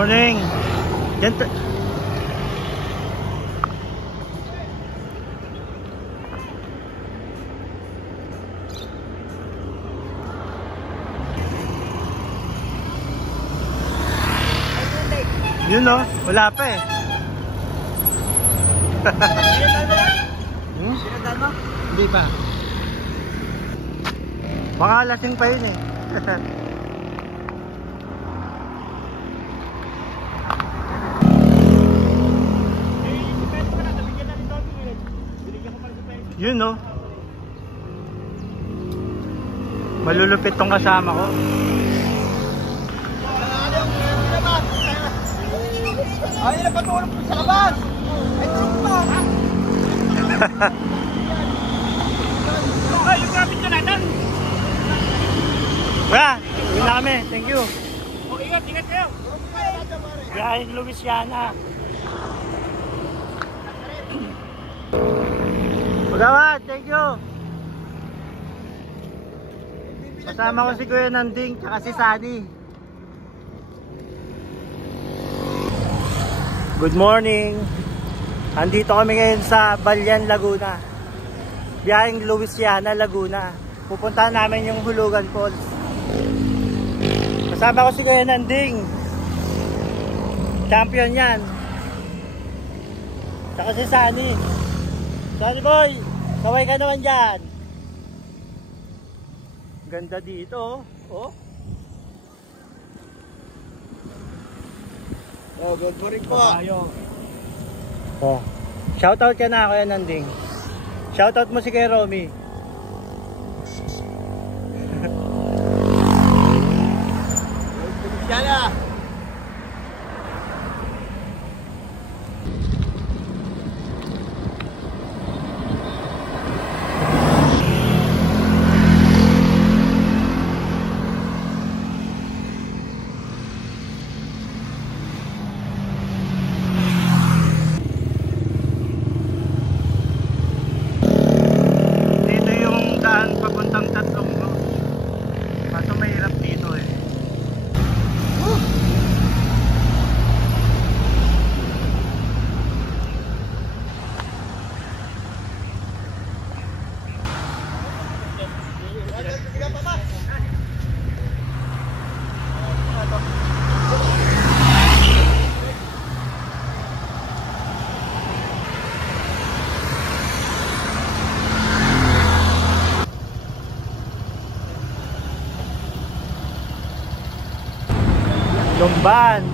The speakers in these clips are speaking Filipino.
Morning. Yan yun no, wala pa eh. Sinundan mo? Hindi pa. Baka lasing pa yun eh. Yun no. Malulupit tong kasama ko. Ay, napatulog po sa labas! Ay, tulog pa! Ay, yung gamit nyo natin! Wala, uwi na kami. Thank you. O, ingat kayo! Biyahe Louisiana. Magawad, thank you. Kasama ko si Kuya Nanding tsaka si Sunny. Good morning. Andito kami ngayon sa Balyan, Laguna. Biyaheng Louisiana, Laguna. Pupuntahan namin yung Hulugan Falls. Kasama ko si Kuya Nanding. Champion yan. Tsaka si Sunny. Sunny boy, kaway ka naman dyan. Ganda dito oh. Oh, good morning po. Oh. Shoutout ka na Kuya Nanding. Shoutout mo si Kuya Romy. Yana. Lumban.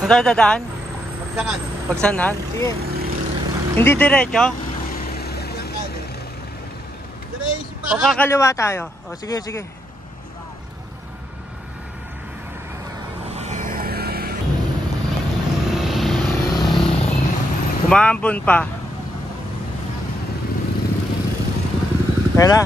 Saan tayo dadaan? Pagsangan. Pagsanan? Sige. Hindi diretso? O kakaliwa tayo? O sige, sige. Umaambon pa. Kaya na.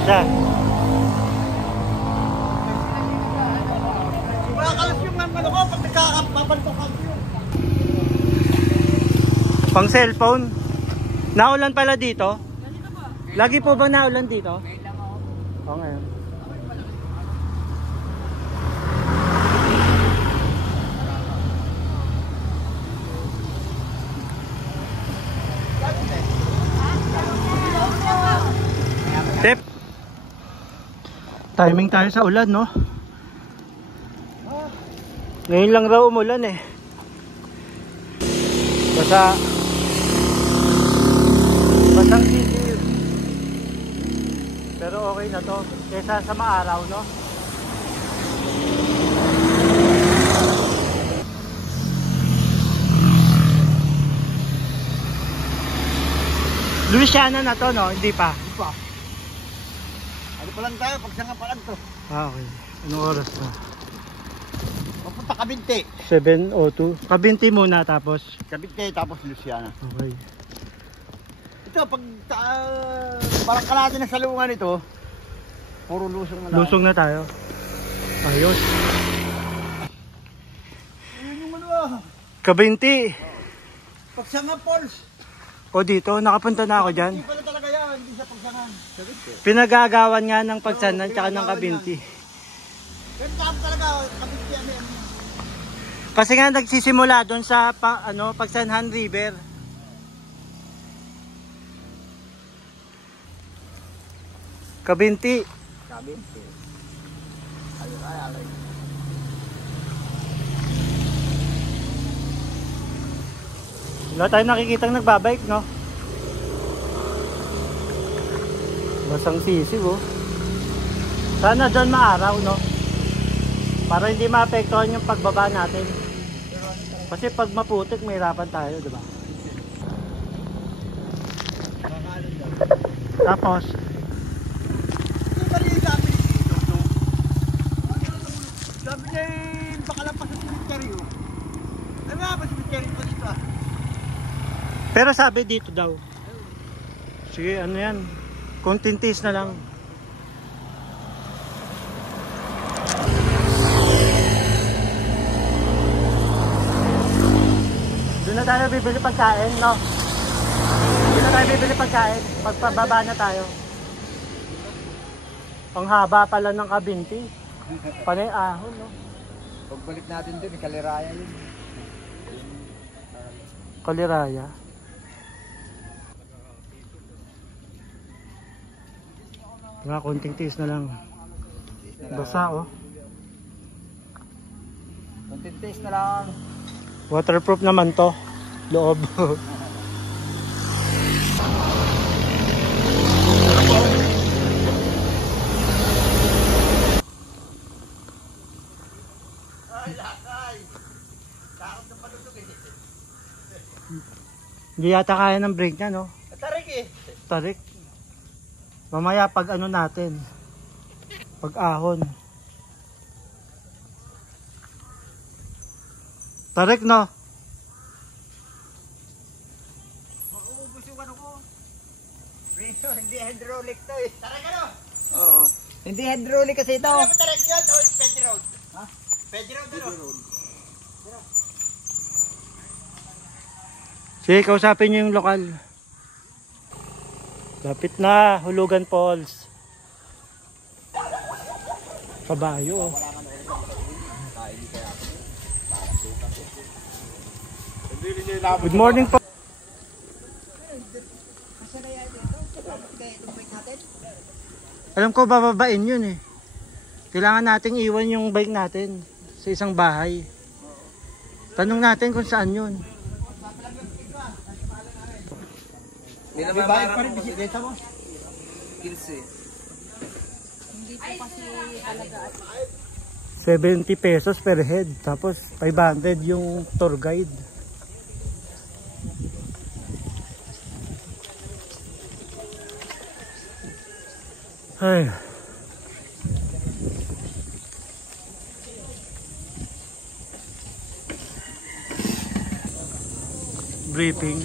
Isa. Makalas yung ano ko pag nagkakapapantokan yun. Pang cellphone. Naulan pala dito? Lagi po ba naulan dito? Oo ngayon. Tip. Timing tayo sa ulan, no? Ngayon lang raw umulan eh. Basang sisiw. Pero okay na to kesa sa maaraw, no? Louisiana na to, no? Hindi pa. Ano pa lang tayo, pagsangan pa lang to. Ah, okay. Anong oras na? Papunta Kabinte. 7:02. Kabinti muna tapos. Kabinte tapos Luciana. Okay. Ito, pag parang kalahati ng salungan ito, puro lusong na lang. Lusong na tayo. Ayos. Ayun yung ano. Kabinti. Pagsangan Falls. O dito, nakapunta na ako dyan. Hindi pala talaga yan, hindi sa pagsangan. Pinagagawan nga ng pagsanan tsaka ng Kabinti. Pero saan talaga, Kabinti ano yan. Kasi nga nagsisimula doon sa Pagsanhan River. Kabinti. Kabinti. Alay. Wala tayong nakikitang nagbabike, no? Basang sisiw, oh. Sana doon maaraw, no? Para hindi maapektuhan yung pagbaba natin. Kasi pag maputik, mahirapan tayo, di ba? Tapos, sabi niya baka lang pa sa cemetery. Ano nga ba cemetery pa dito ah? pero sabi dito daw. Sige, ano yan? Kontintis na lang. Doon na tayo bibili pagkain, no? Doon na tayo bibili pagkain. Pagpababa na tayo. Ang haba pala ng Kabinti. Panay ahon, no? Pagbalik natin dun, Kaliraya yun. Kaliraya. Mga konting tiis na lang. Basa, oh. Konting taste na lang. Waterproof naman to. Loob. Hindi yata kaya ng brake niya, no? Tarik eh. Tarik. Mamaya pag ano natin. Pag ahon. Tarik, no? Mauubos yung ano ko. Hindi hydraulic to eh. Tarik ano? Oo. Hindi hydraulic kasi ito. Ano ba tarik yun o yung Pedro Road? Ha? Pedro Road ano? Sige, kausapin niyo yung lokal. Lapit na, Hulugan Falls. Kabayo. Good morning po. Alam ko bababain yun eh. Kailangan nating iwan yung bike natin sa isang bahay. Tanong natin kung saan yun. May bayad pa rin bisikleta mo? 15. Hindi po kasi talaga at 70 pesos per head. Tapos 500 yung tour guide. Ay. Briefing.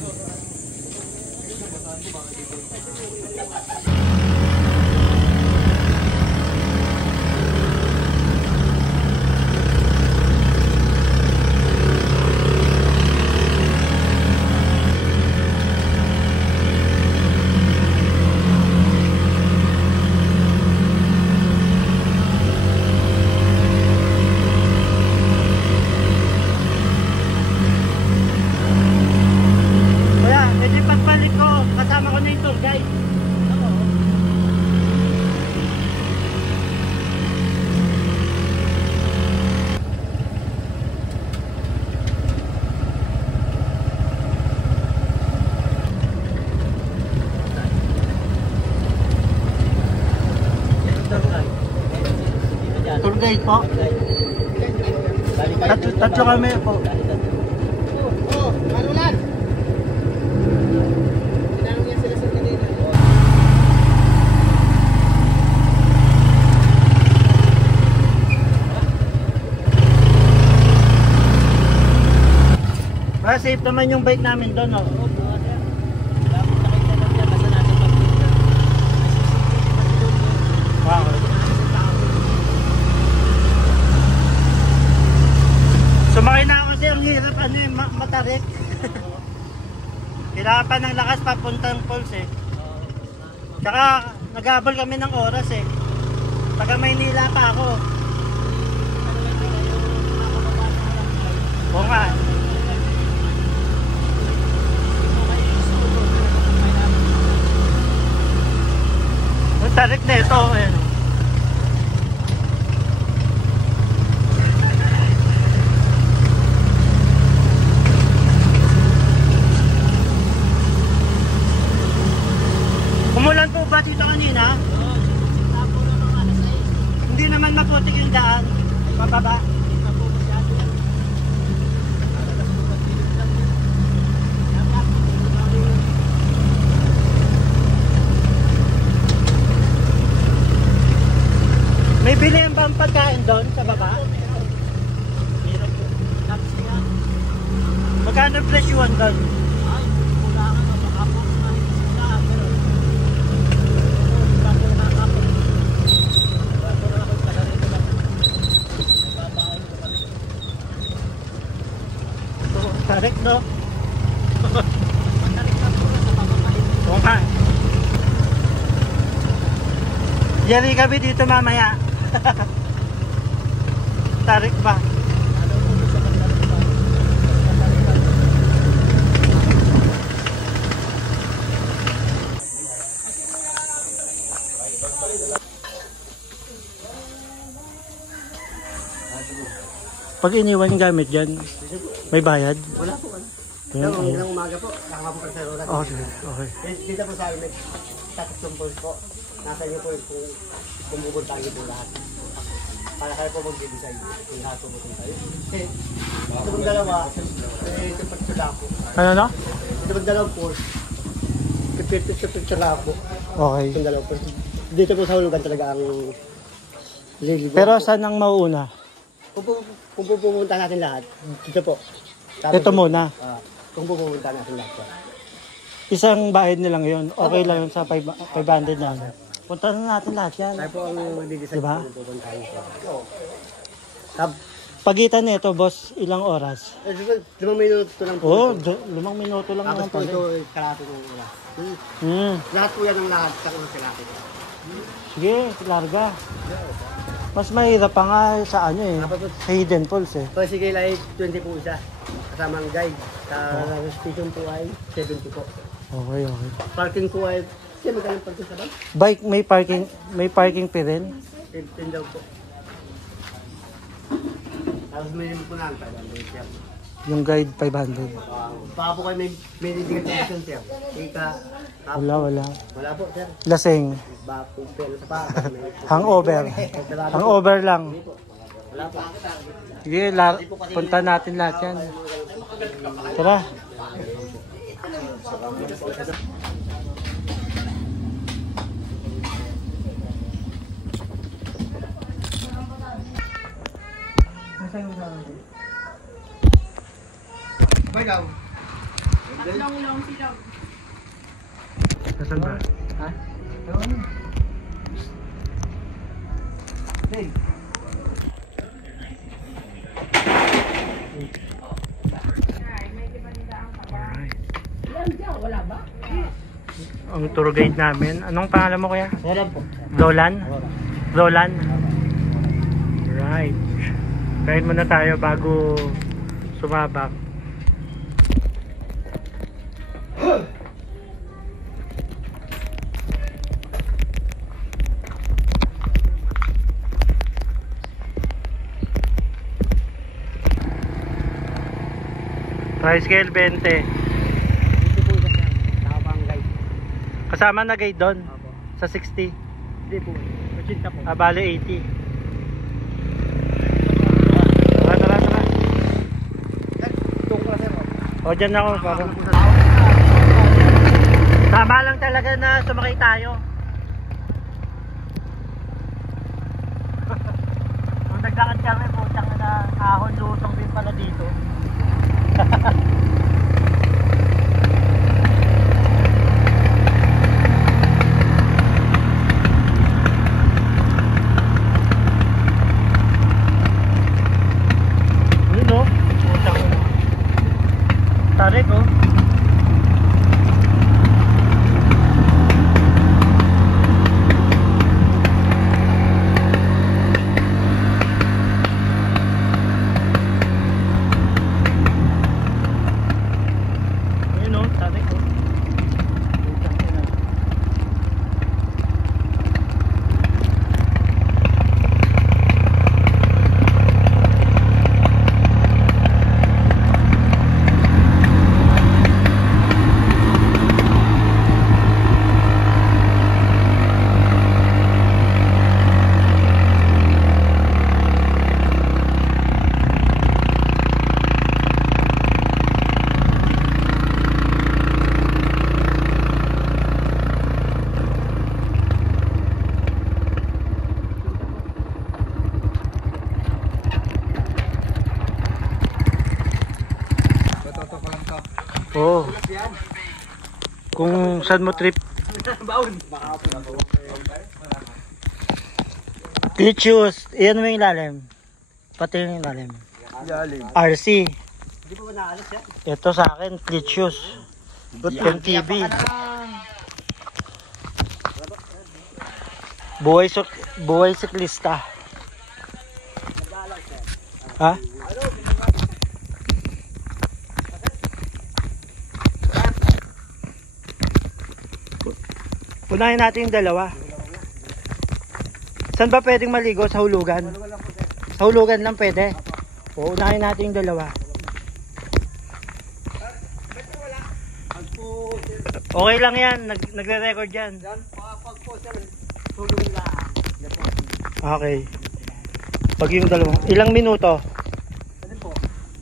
Kasama ko na yung tour guide. Tour guide po. Tatlo kami po. Oh, Marulan. Safe naman yung bike namin doon, no? hirap ano eh, matarik. Kailangan pa ng lakas papuntang falls eh. Tsaka naghabol kami ng oras eh. Taga Maynila pa ako. Oo nga. Ang tarik na ito. Ayan. Umulan po ba dito kanina? Hindi naman maputik yung daan. Mababa. May bilihan ba ang pagkain doon sa baba? Magkano presyuhan doon? Tarik no? Oo nga. Yari kami dito mamaya. Tarik ba? Pag iniwan yung gamit dyan, may bayad? Wala po. Ilang umaga po, nakaka po sa rola. Okay. Dito po sa amin, tatlong post po. Nasa inyo po kung bubuntahan niyo po lahat. Para kayo po mag-design kung lahat po pupunta tayo. Ito pong dalawa, ito pagtsula po. Ano no? Ito pong dalawang post, ito pagtsula po. Okay. Itong dalawang post. Dito po sa hulugan talaga ang liligo. Pero saan ang mauuna? Kung pupunta natin lahat, dito po. Ito muna. Kung pupunta natin lahat po. Isang bahid nilang yun. Okay lang yun sa 500 na. Punta na natin lahat yan. Tayo po ang mag-design Diba? kung pupunta natin. Pagitan nito, boss, ilang oras? 5 minuto lang po. Oo, 5 minuto lang Tapos naman po pala. ito, kalahati ng oras. Lahat po yan ang lahat sa unang kalahati. Sige, larga. Mas mahirap pa nga sa ano eh. Sa Hidden Falls eh. So sige, like 20 po isa. Kasama ang guide. Sa station po ay 70 po. Okay. Parking po ay, siya magkano parking sa bag? Bike, may parking pa rin. 15 daw po. Tapos may rin po na ang 500 siya. Yung guide 500. Baka po kayo may hindi ka station sir. Ika, Wala. wala po sir. Lasing. Baka po pero sa pa. Hangover. Hangover lang. Wala po. Sige, punta natin lahat yan. Tara. Ikaw. Long silog. Nasaan ba? Ha? Hey. Ang tour guide namin. Anong pangalan mo kuya? Wala po. Roland? Roland? Right. Kain muna tayo bago sumabak. Tricycle 20. Dito po isa sir. Tama ang guide. Kasama na guide doon Opo. sa 60. Hindi po. 80 po. Bale 80. Tara. Ito ko sir. O dyan ako. Tama lang talaga na sumakay tayo. Kung naglakad kami, putang na ahon lusong din pala dito. Ano? Putang na. Oo. Kung saan mo trip. Baon. Glitchus. Iyan mo yung ilalim. Pati yung ilalim. RC. Hindi pa ba naalis yan? Ito sa akin, Glitchus. MTV. Buhay siklista. Ha? Unahin natin yung dalawa. Saan ba pwedeng maligo? Sa hulugan? Sa hulugan lang pwede. O, unahin natin yung dalawa. Okay lang yan. Nagre-record yan. Okay. Pag yung dalawa. Ilang minuto?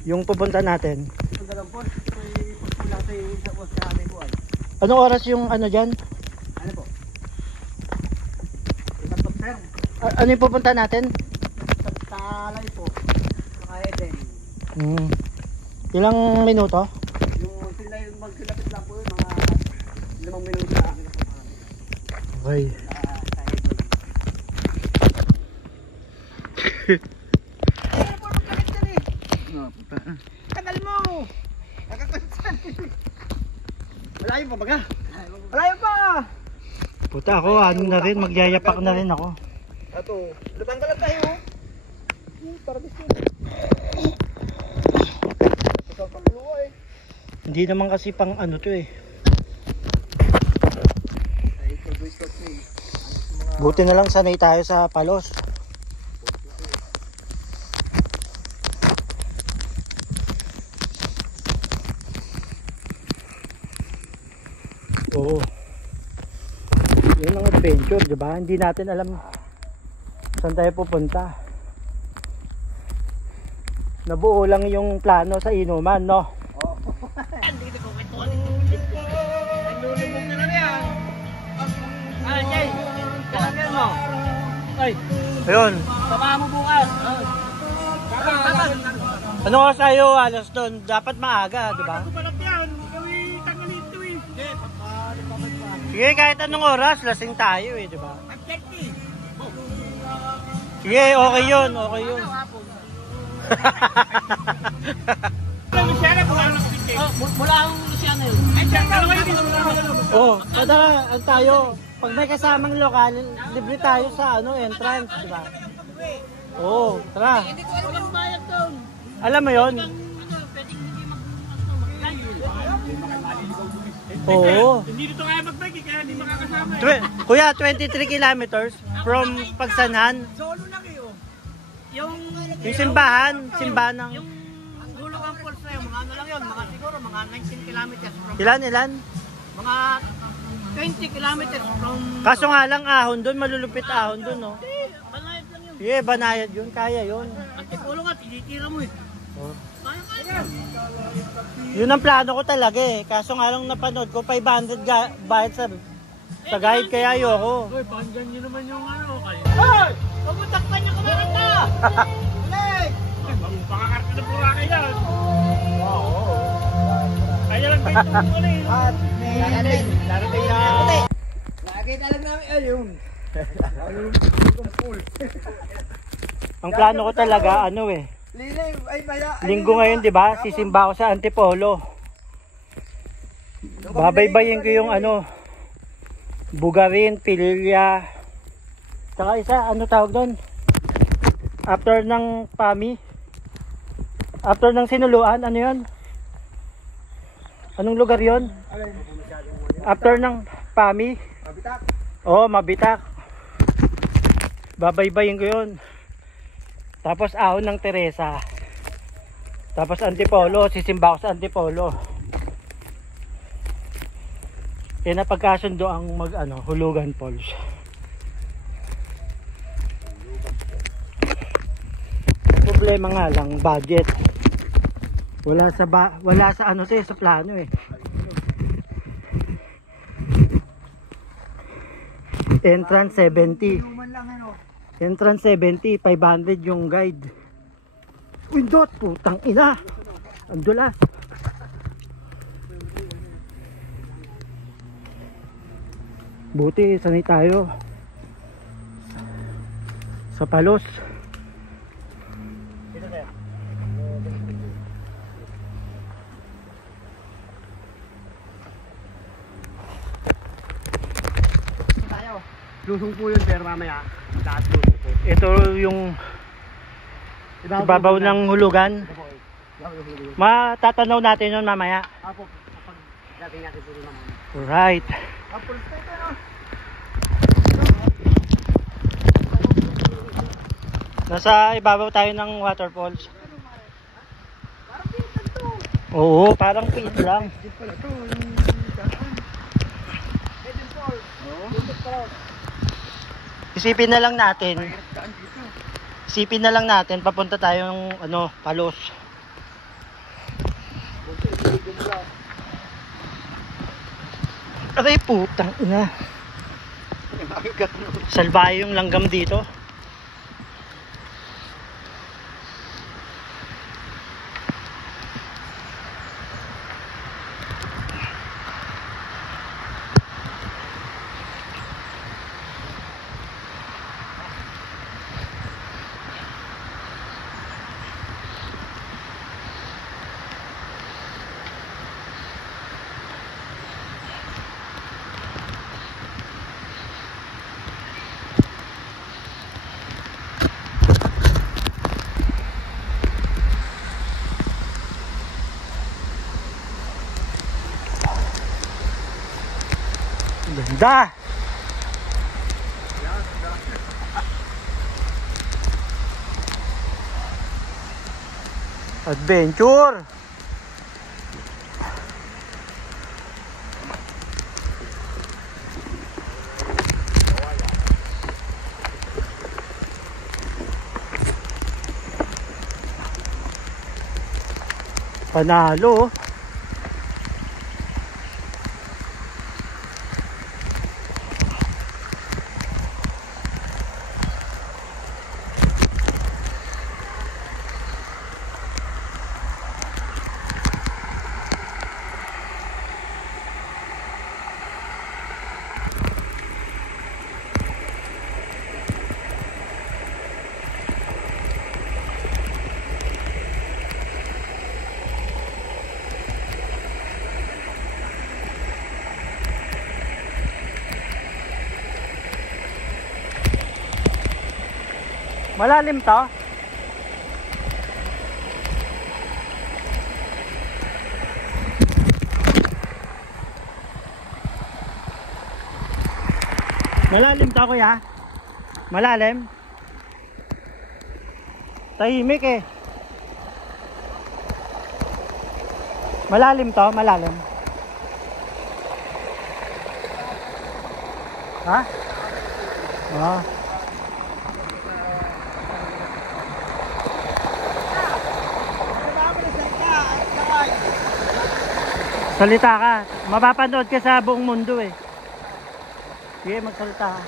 Yung pupunta natin. Anong oras yung ano dyan? Ano po? Ano yung pupunta natin? Talay po. Saka Eden. Ilang minuto? Yung sila yung magsilapit lang po yun, mga 5 minuto na akin. Okay. Tagal mo! Nakakonsan! Malayo pa baga? Malayo pa! Puta ako, ano na rin, magyayapak na rin ako. Ato, lutang ka lang tayo. Para gusto. Ikaw pang luwa eh. Hindi naman kasi pang ano to eh. Ay, pag-gusto ko eh. Buti na lang sanay tayo sa palos. Oo. Yun ang adventure, di ba? Hindi natin alam saan tayo pupunta. Nabuo lang yung plano sa inuman, no? Oo. Dito ko kay Tony. Nalulubog na lang yan. Ah, Jay. Kailangan mo. Ay, Ayun. samahan mo bukas. Ano oras tayo alas doon? Dapat maaga, di ba? Kumalat yan. Gawin tangalito eh. Hindi, papabalik pa. Sige, kahit anong oras, lasing tayo eh, di ba? Pag-check eh. Sige, okay yun, okay yun. Mula ang Luciano yun. Ay, siya, kala kayo dito. Oh, padala tayo. Pag may kasamang lokal, libre tayo sa ano entrance, di ba? Oo, tara. Hindi ko alam yung bayad doon. Alam mo yon? Pwedeng hindi mag-mag. Oo. Hindi dito kaya mag-bike kaya hindi makakasama Kuya, 23 kilometers from Pagsanhan. Solo na kayo. Yung Simbahan ng... yung Hulugan Falls na yun, mga ano lang yun, mga siguro mga 19 kilometers from Ilan? mga 20 kilometers from Kaso nga lang ahon doon, malulupit ahon doon, no? Banayad lang yun. Sige, banayad yun, kaya yun. Ang tikulo nga, tinitira mo eh. Oh. Kaya. Yun ang plano ko talaga eh. Kaso nga lang napanood ko, 500 bayad sa guide, kaya ayoko. Uy, pakinggan nyo naman yung ano kayo. Hoy! Pumutakpan niyo kumakanta! Ulit! Pakakarta na Boracay yan. Oo. Kaya lang kayo itong ulit. At darating na... Nakakita lang namin ayun. Ang plano ko talaga, ano eh. Linggo ngayon, di ba? Sisimba ako sa Antipolo. Babaybayin ko yung ano, Bugarin, Pililya. Saka isa, ano tawag doon? After ng PAMI. After ng Sinuluan, ano yun? Anong lugar yun? After ng PAMI. Mabitak. Oo, Mabitak. Babaybayin ko yun. Tapos ahon ng Teresa. Tapos Antipolo, sisimba ko sa Antipolo. Kaya napagkasundo ang Hulugan Falls. Problema nga lang, budget. Wala sa ano sa plano eh. Entrance 70. Entrance 70, 500 yung guide. Windot, putang ina. Ang dulas. Buti sanay tayo sa palos. Dito tayo. Tayo. Lusong po yun, pero mamaya lahat lusong po. Ito yung ibabaw ng hulugan. Ito po, ibabaw ng hulugan. Matatanaw natin yun mamaya. Apo, kapag dating natin po rin naman. Alright. Apple state ano? Nasa ibabaw tayo ng waterfalls. Oo, parang pit lang. Dito pala to. Yung daan. Hidden Fall. Oo. Hidden Fall. Isipin na lang natin. Daan dito. Isipin na lang natin papunta tayong ano, palos. Aray putang ina. Salbahe yung langgam dito. Ganda! Adventure! Panalo! Malalim to? Malalim to kuya? Malalim? Tahimik eh. Malalim to? Malalim? Ha? Ah. Salita ka. Mapapanood ka sa buong mundo eh. Sige, magsalita ka.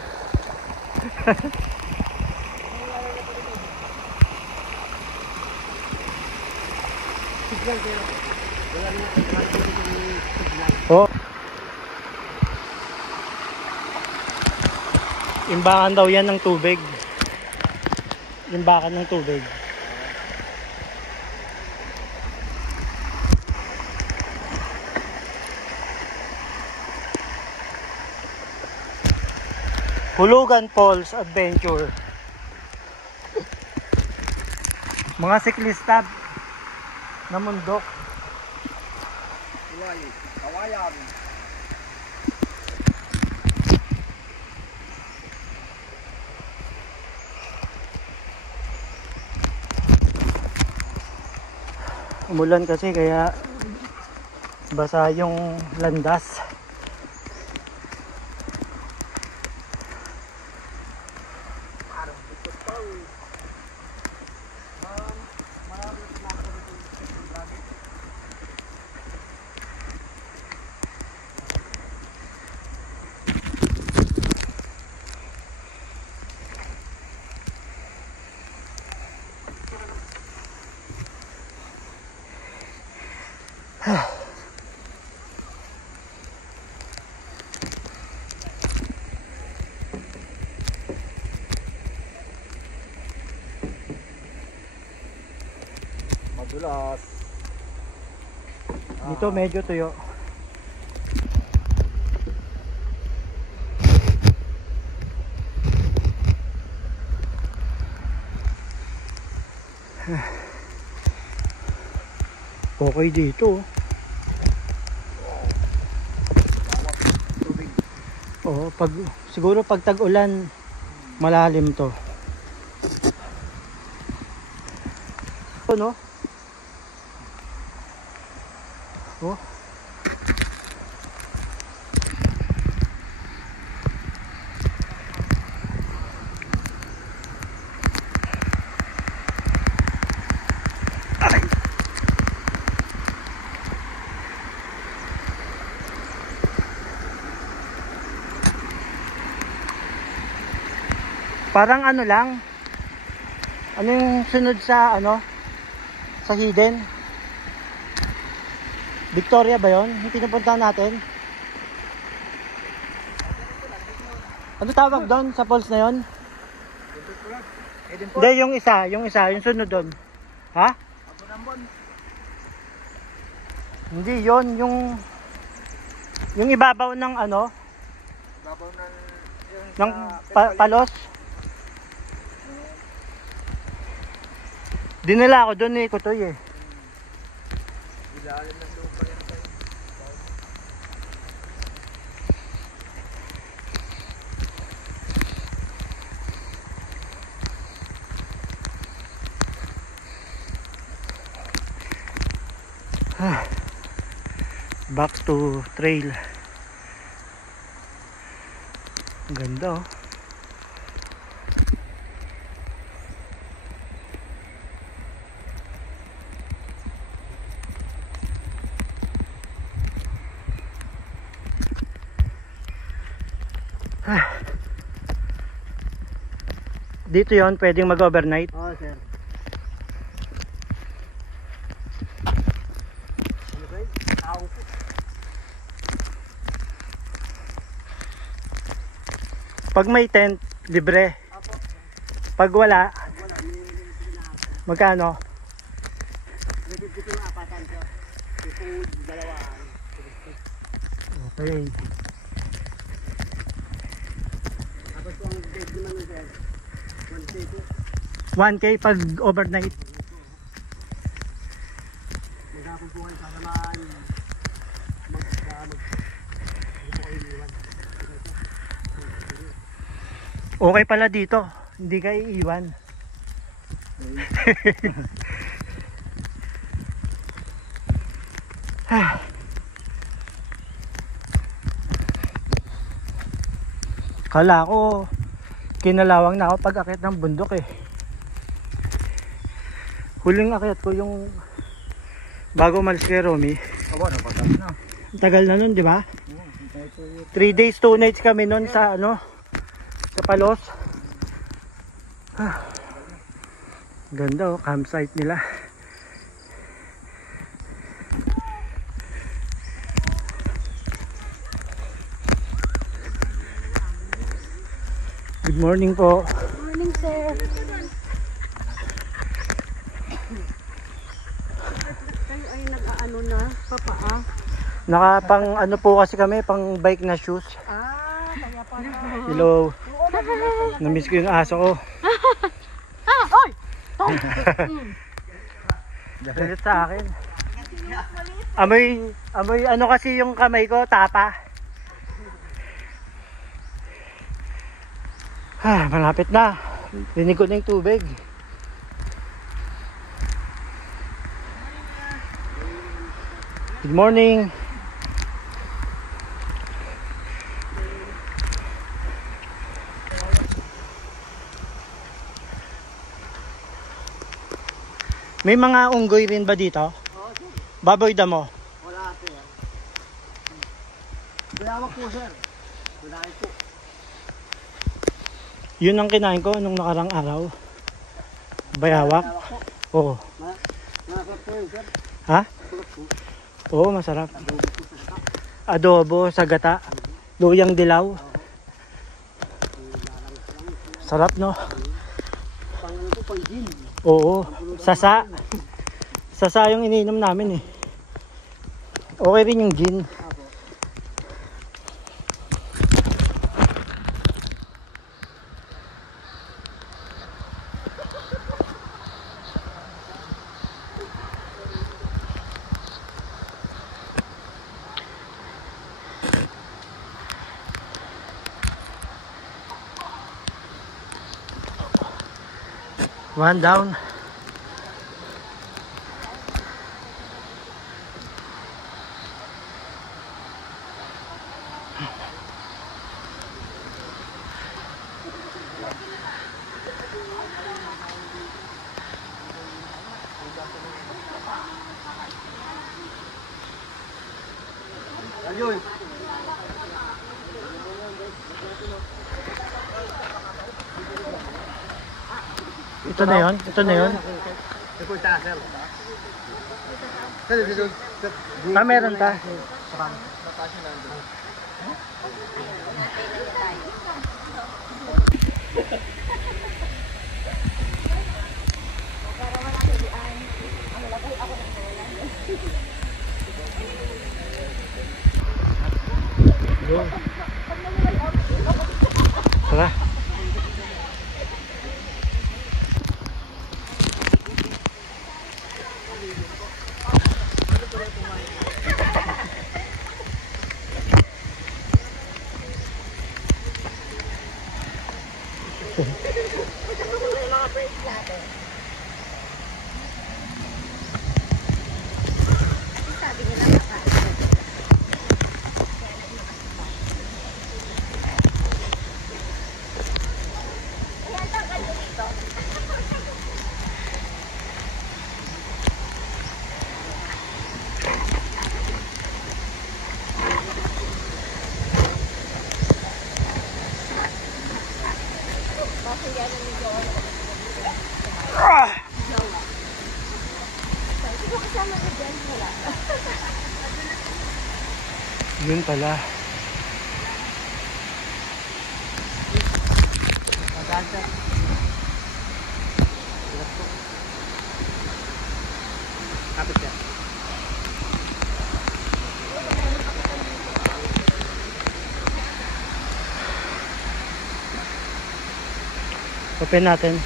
Oh. Imbakan daw yan ng tubig. Imbakan ng tubig. Hulugan Falls Adventure. Mga siklista na mundok. Kawayan. Umulan kasi kaya basa yung landas. Dulas. Dito medyo tuyo. Okay dito. Oo, siguro pag tag-ulan malalim to. Ano? Oh. Parang ano lang. Ano yung sunod sa ano? Sa Hidden? Victoria ba 'yon? Yung pinupuntahan natin? Ano tawag doon sa falls na 'yon? Hindi, yung isa, yung sunod doon. Ha? Hindi, 'yon yung ibabaw ng ano? Babaw Ng palos. Dinala ako doon eh, Kutoy eh. Ilalim ng lupa yan tayo. Back to trail. Ang ganda oh. Dito yon pwedeng mag-overnight. Oo, sir. Pag may tent, libre. Pag wala, magkano? Okay. Tapos kung ang bed naman sir, 1K pag overnight. maghapon po kayo sasamaan. Okay pala dito, hindi kayo iiwan. Kala ko kinalawang na ako pag akyat ng bundok eh. Huling akyat ko yung bago umalis kay Romy. Aba, napagas na. Tagal na nun, di ba? 3 days 2 nights kami nun sa ano, sa Palos. Ganda oh, campsite nila. Good morning po. Morning, sir. Kayo ay nag-ano na, papaa? Nakapang ano po kasi kami, pang bike na shoes. Kaya pala. Hello. Namiss ko yung aso ko. Oy! Galit sa akin. Amoy ano kasi yung kamay ko, tapa. Malapit na. Rinig ko na yung tubig. Good morning. May mga unggoy rin ba dito? Baboy damo? Wala sir. Bayawak po sir. Wala po. Yun ang kinain ko nung nakarang araw. Bayawak? Oo. Masarap po yun sir. Ha? Oo, masarap. Adobo sa gata. Luyang dilaw. Sarap no? Pang ano po, pang gin. Oo. Sasa. Sasa yung iniinom namin eh. Okay rin yung gin. One down. Ayun. Ito na yun? Ito na yun? Ito ta, sir. Dito. Meron ta. Tara. Yun pala. Kapit ka. Open natin.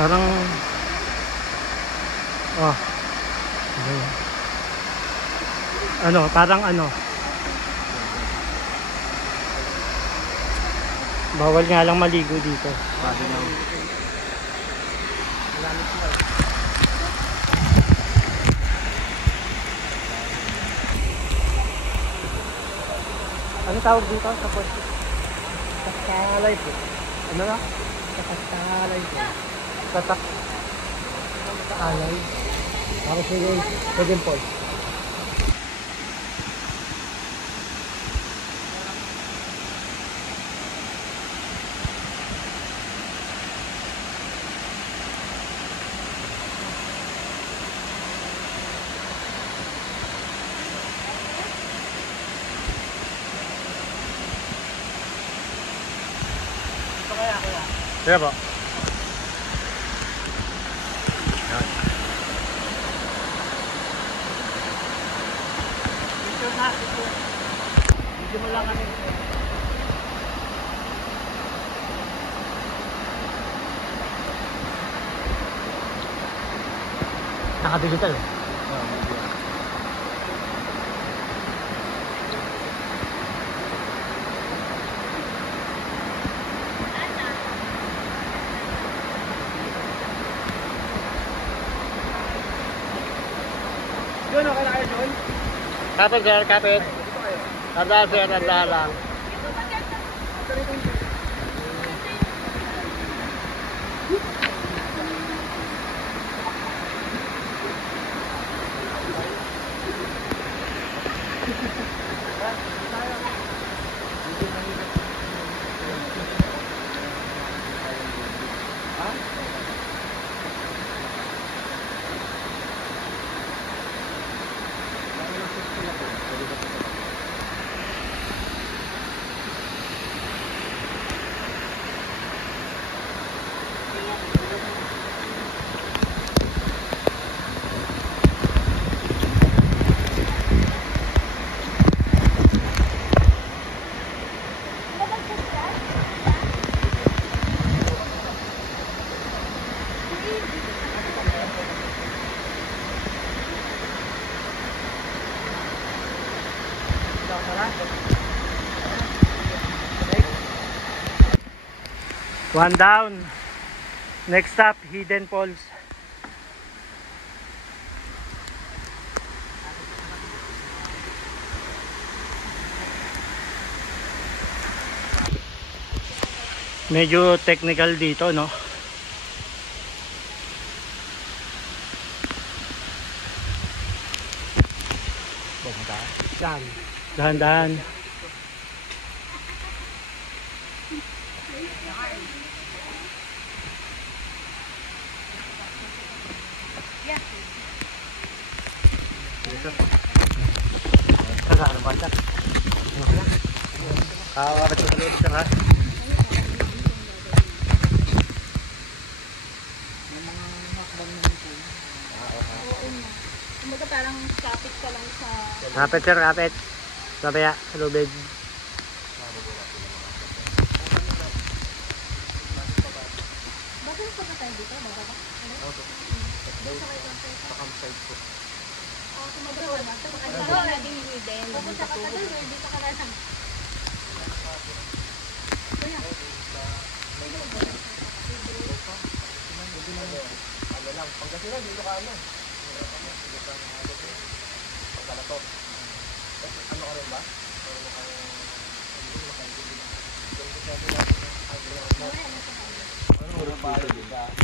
Parang parang bawal nga lang maligo dito. Ano tawag dito sa pwesto? Kaskalay po. Ano na? Kaskalay po. Tatak. Alay. Tapos yung Paul. Kaya ba? Medyo mo lang kami. Naka-digital eh. Yun, okay na kayo, John? Kapit sir, kapit. Tanda sir, tanda lang. One down. Next stop, Hidden Falls. Medyo technical dito, no? Dahan-dahan. Kawarat ko sa loob siya, ha? Kumbaga parang kapit ka lang sa... Kapit sir, kapit. Sabaya, sa lubid. Bakit nagpunta tayo dito? Baba ba? Kumbaga wala. Ito naging hidden. Pupunta ka doon or dito ka na lang?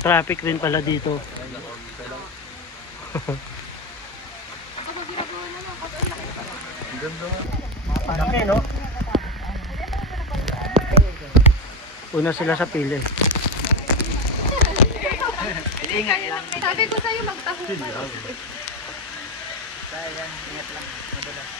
Traffic rin pala dito. Laki, no? Una sila sa pili. Sabi ko sa'yo magtaho pa. Sayang, ingat lang. Madulas.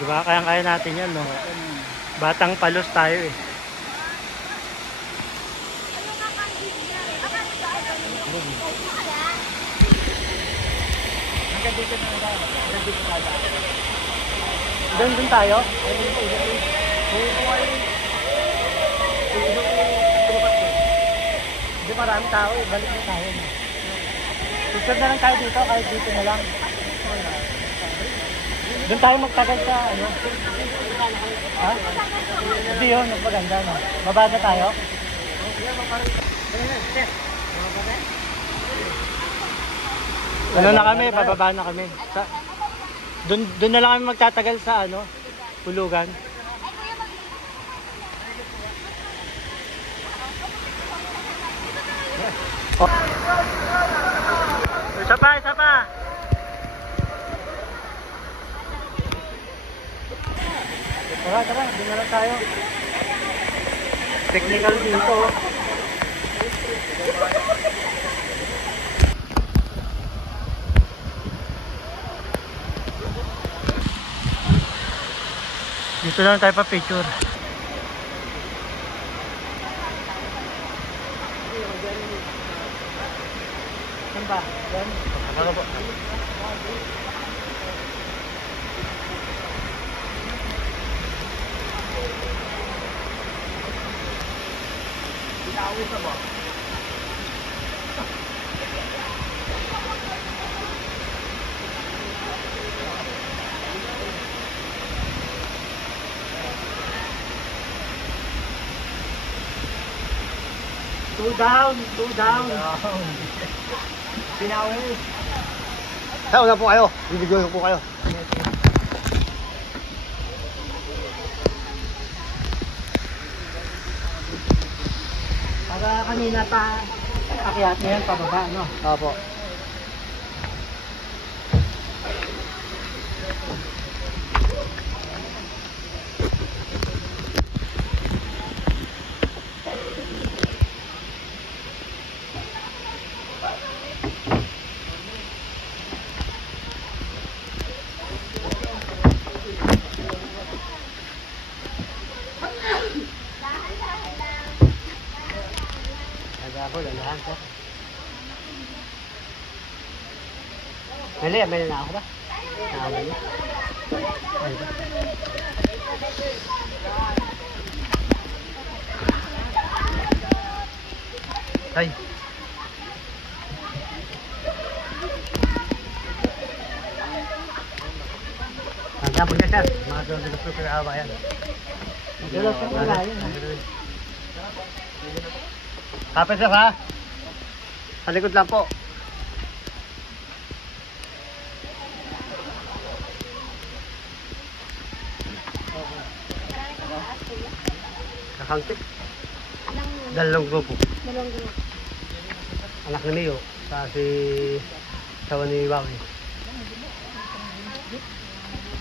Diba? Kaya natin yan, no? Batang palos tayo eh. Doon tayo? Hindi marami tao eh. Balik na tayo. Susunod na lang tayo dito. Kahit dito na lang. Doon tayo magtagal sa ano? Ha? Hindi yun. Magpaganda no? Baba na tayo? Ano na kami? Bababa na kami. Doon na lang kami magtatagal sa ano? Pulugan. Oh. Isa pa, isa pa. Tara, tara, doon na lang tayo. Technical dito. Dito lang tayo pa picture. Saan ba? Yan? Ano po? Pinawis na ba? Two down, two down. Pinawis. Saan na po kayo? Bibigyan ko po kayo. Para kanina pa akyat na yan pababa, no? Opo. Ako, lalahan ko. May na ako ba? Naawa niya. Ay. Hanggang po niya, sir. Mga dulos ko pinaawa yan. Dulos ko pinaawa yan. Kapit, sir, ha? Sa likod lang po. Kakangkit. Dalawang grupo. Anak ni Mio. Kasi sawa ni Wawi.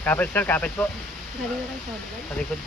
Kapit, sir. Kapit po. Sa likod.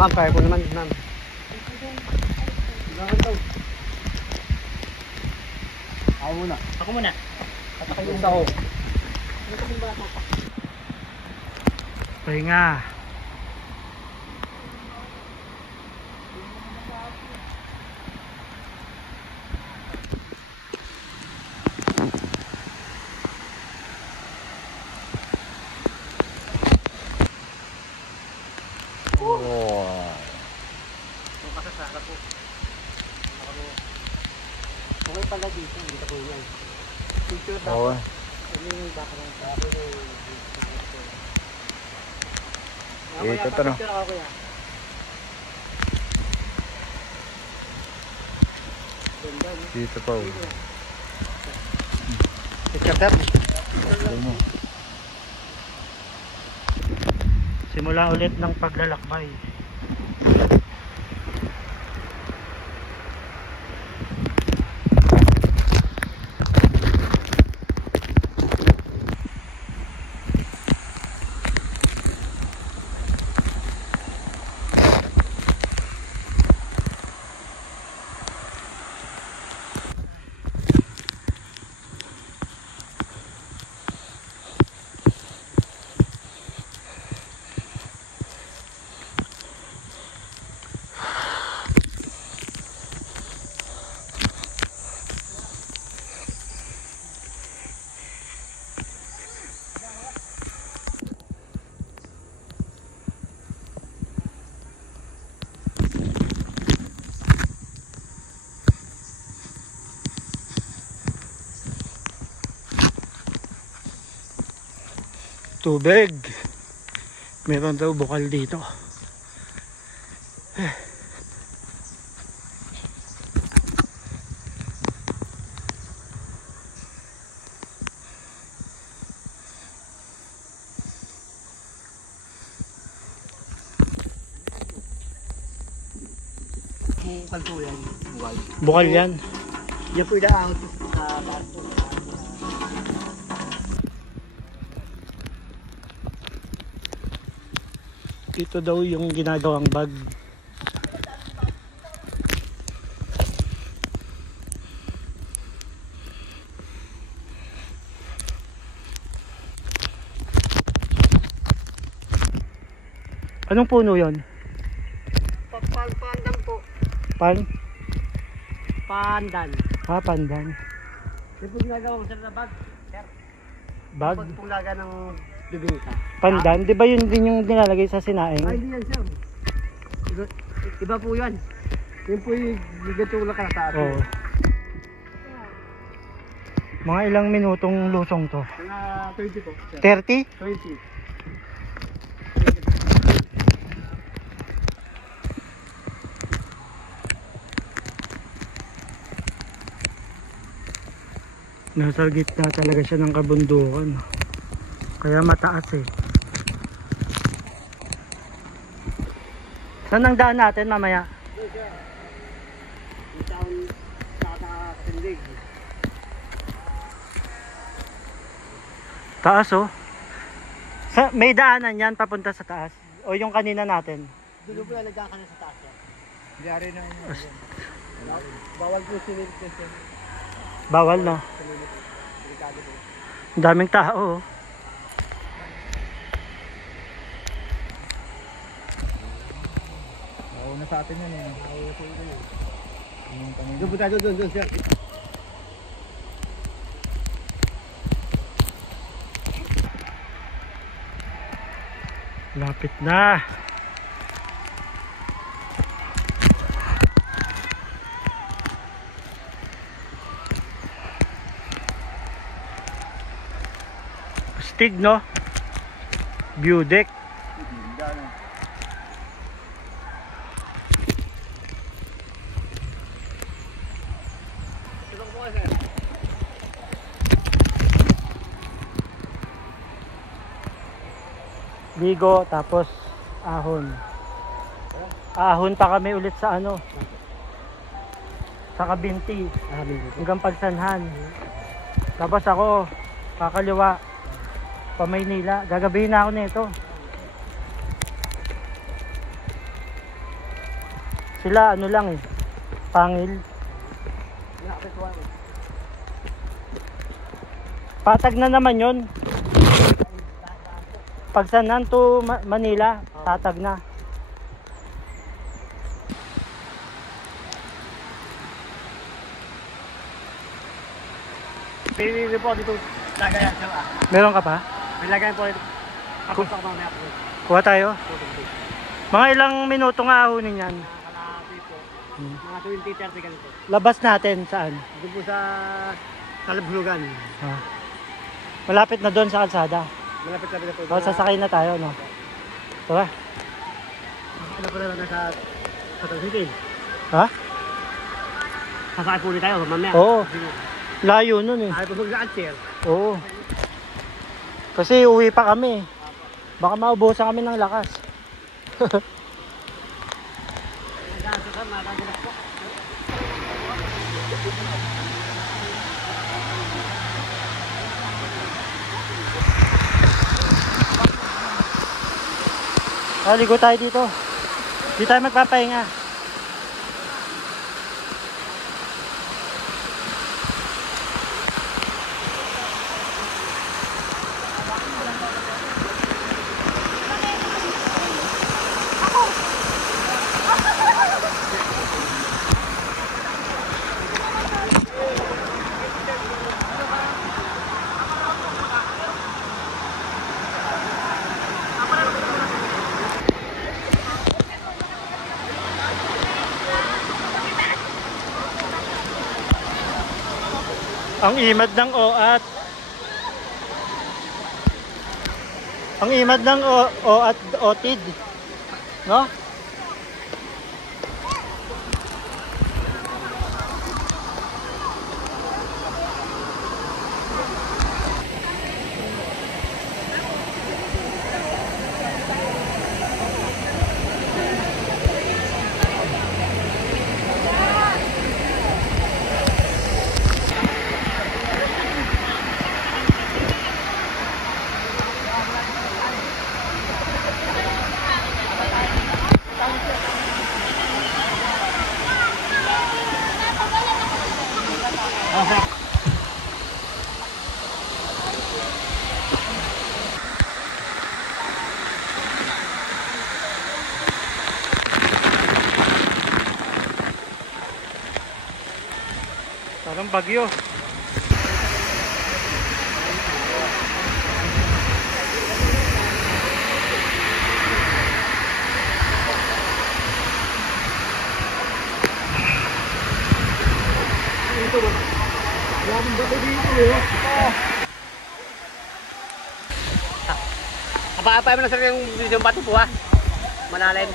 Ma'am, kaya ko naman, ma'am. Ako muna. Ako muna. Kakayos ako. Pahinga. Okay pala dito, hindi ko yan. Picture dapat. Oo. Ito to, no? Dito pa. Picture, sir. Simula ulit ng paglalakbay. Tubig. Meron daw bukal dito. Bukal po yan. Bukal yan. Yan po yung out sa barko. Ito daw yung ginagawang bag. Anong puno yon? Pandan po. Pandan. Pandan. Ito ginagawa ko sir na bag. Sir, Bag? pagpulaga ng bibingka. Pandan? Di ba yun din yung nilalagay sa sinaing? Ay, hindi yan sir. Iba po yan. Yun po yung gigatulak ka sa atin. Oo. Mga ilang minutong lusong to? Mga 20 po. Sir. 30? 20. Nasa gitna talaga siya ng kabundukan. Kaya mataas eh. Saan ang daan natin mamaya? Taas oh. May daanan yan papunta sa taas. O yung kanina natin. Dulo po yan, nagkakanan sa taas yan. Hindi rin ang... Bawal po sinilip kasi. Bawal no? Ang daming tao oh. Nauna sa atin yan eh. Nauna sa ito eh. Doon po tayo doon sir. Lapit na. Astig no? View deck. Ligo tapos ahon. Ahon pa kami ulit sa ano. Sa Kabinti. Hanggang Pagsanhan. Tapos ako kakaliwa pa Maynila. Gagabihin na ako nito. Sila ano lang eh. Pangil. Patag na naman yon. Pagsanhan to Manila, tatag na. Pinili po dito. Lagayan sir ah. Meron ka pa? May lagayan po dito. Tapos ako mamaya po. Kuha tayo. Mga ilang minuto nga ahonin yan. Kalahati po. Mga 20-30 ganito. Labas natin saan? Doon po sa Lablugan. Ah. Malapit na doon sa kalsada. Malapit-lapit na po. O, sasakay na tayo, no? Tara. Ano po na nasa City? Ha? Sasakay po ulit tayo mamaya. Oo. Layo nun eh. Ay po sa sir. Oo. Kasi uwi pa kami. Baka maubusan kami ng lakas. Ligo tayo dito. Di tayo magpapahinga. Ang imad ng OAT. Ang imad ng OAT OTID. No? ng bagyo. Apa-apa mo na sir yung video bato po ha. Malalim.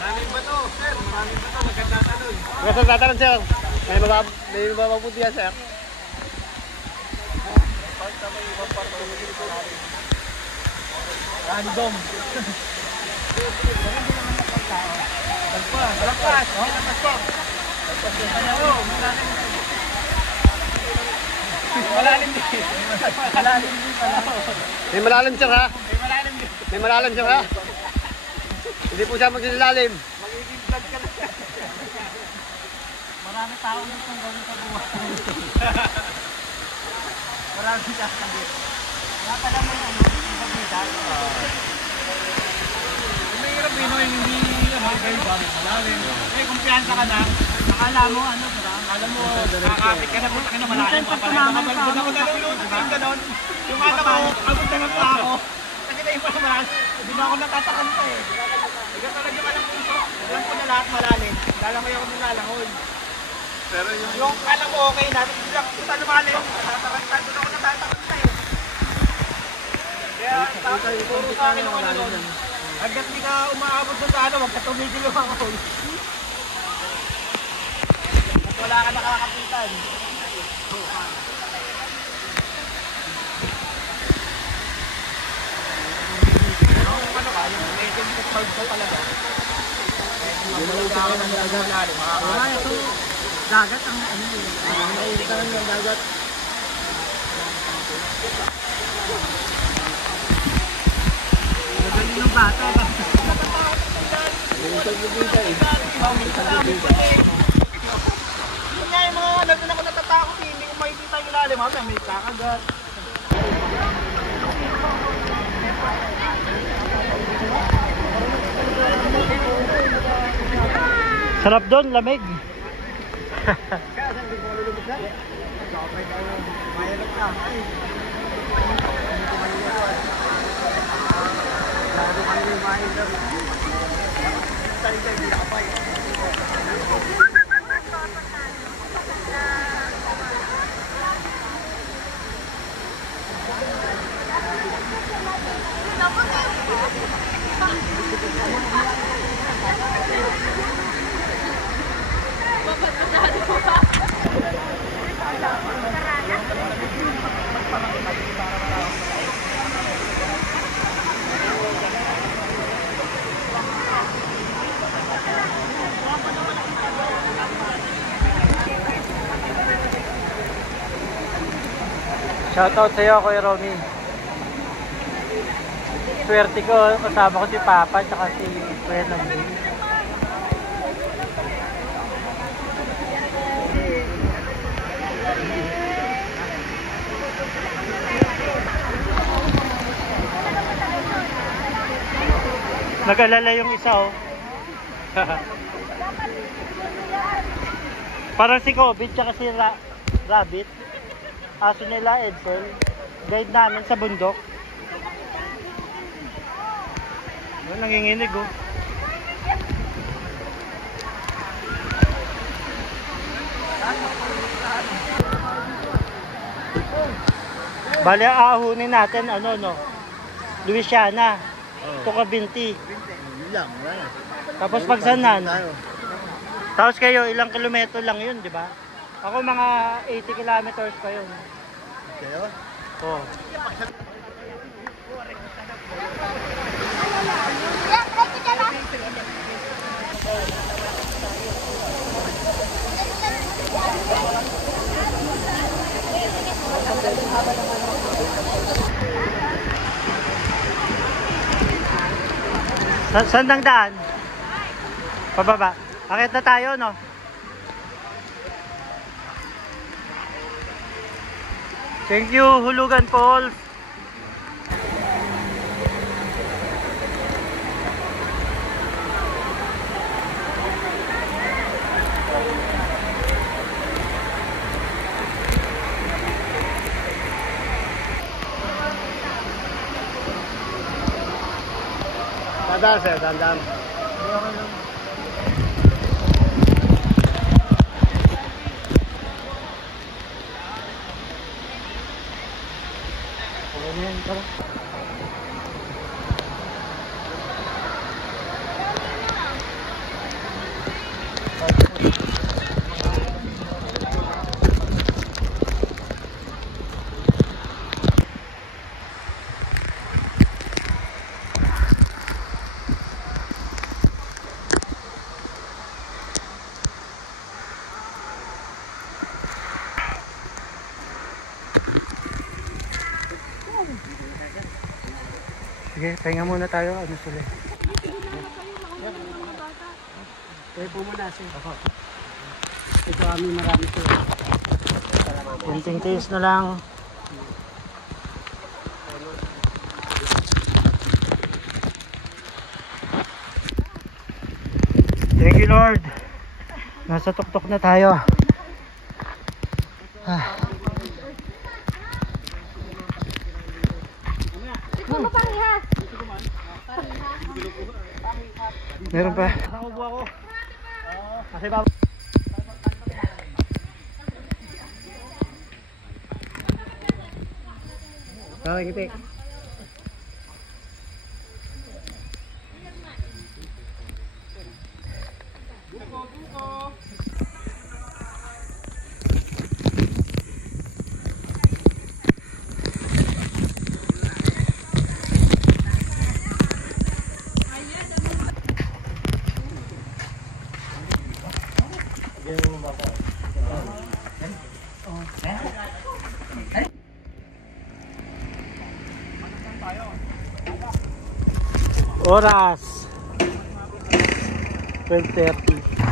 Maraming bato, sir. Maraming bato. Magkatatalon. Basta tatanong sir. May mababuti yan sir. Random. Balagpas. Malalim din. Malalim din pala. May malalim sir ha. May malalim din. May malalim sir ha. Hindi po siya magsilalim. Magiging vlog ka na. Marami tao gusto gawin sa buhay. Maraming sasagit. Wala pala may ano, ibang medal. May hirap Pinoy, hindi very malalim. Eh, kumpiyansa ka na. Akala mo ano, Alam mo, kakapit ka na, punta ka na malalim ka pala. Nakabalbon ako naluluto yung ganon. Yung alam ko, abot na lang pa ako. Kasi na yung malalim. Hindi ba ako natatakanta eh. Ikaw talaga yung alam ko. Alam ko na lahat malalim. Lalangoy ako ng lalangoy. Pero yung alam mo okay na, hindi lang kita lumalim. Natatakanta, doon ako natatakanta eh. Kaya, turo sa akin yung ano nun. Hanggat di ka umaabot doon sa ano, huwag ka tumigil yung mga hole. Wala ka nakakapitan. Ano ka, yung medium to hard ko talaga. Mamulog ako ng lalim. ito, dagat ang ano yun. Mahilig ka lang yung dagat. Magaling ng bata. Yun nga yung mga doon ako natatakot eh. Hindi ko makikita yung lalim. May kakagat. Sarap doon, lamig. Mahirap na. Shoutout sa iyo, Kuya Romy. Swerte ko, kasama ko si Papa at si Kuya Nanding. Nag-alala yung isa oh. Parang si Covid tsaka si Rabbit. Aso nila, Edsel. Guide namin sa bundok. Yun, nanginginig oh. Bali, aahunin natin, ano, no? Louisiana. Tukabinti. Yun lang, wala. Tapos Pagsanan. Tapos kayo, ilang kilometro lang yun, di ba? Ako mga 80 kilometers pa yun. Kayo? Oo. Saan ang daan? Pababa. Akit na tayo, no? Thank you, Hulugan Falls. Dahan-dahan sir, dahan-dahan. Okay na yan, tara. Sige, pahinga muna tayo. Ano sila? Kaya po muna sir. Ito kami marami sir. Kunting tiis na lang. Thank you Lord. Nasa tuktok na tayo. Ikaw mo parehas. Meron pa. Nakaubo ako. Kasi baba. Nakikita. Oras 12:30.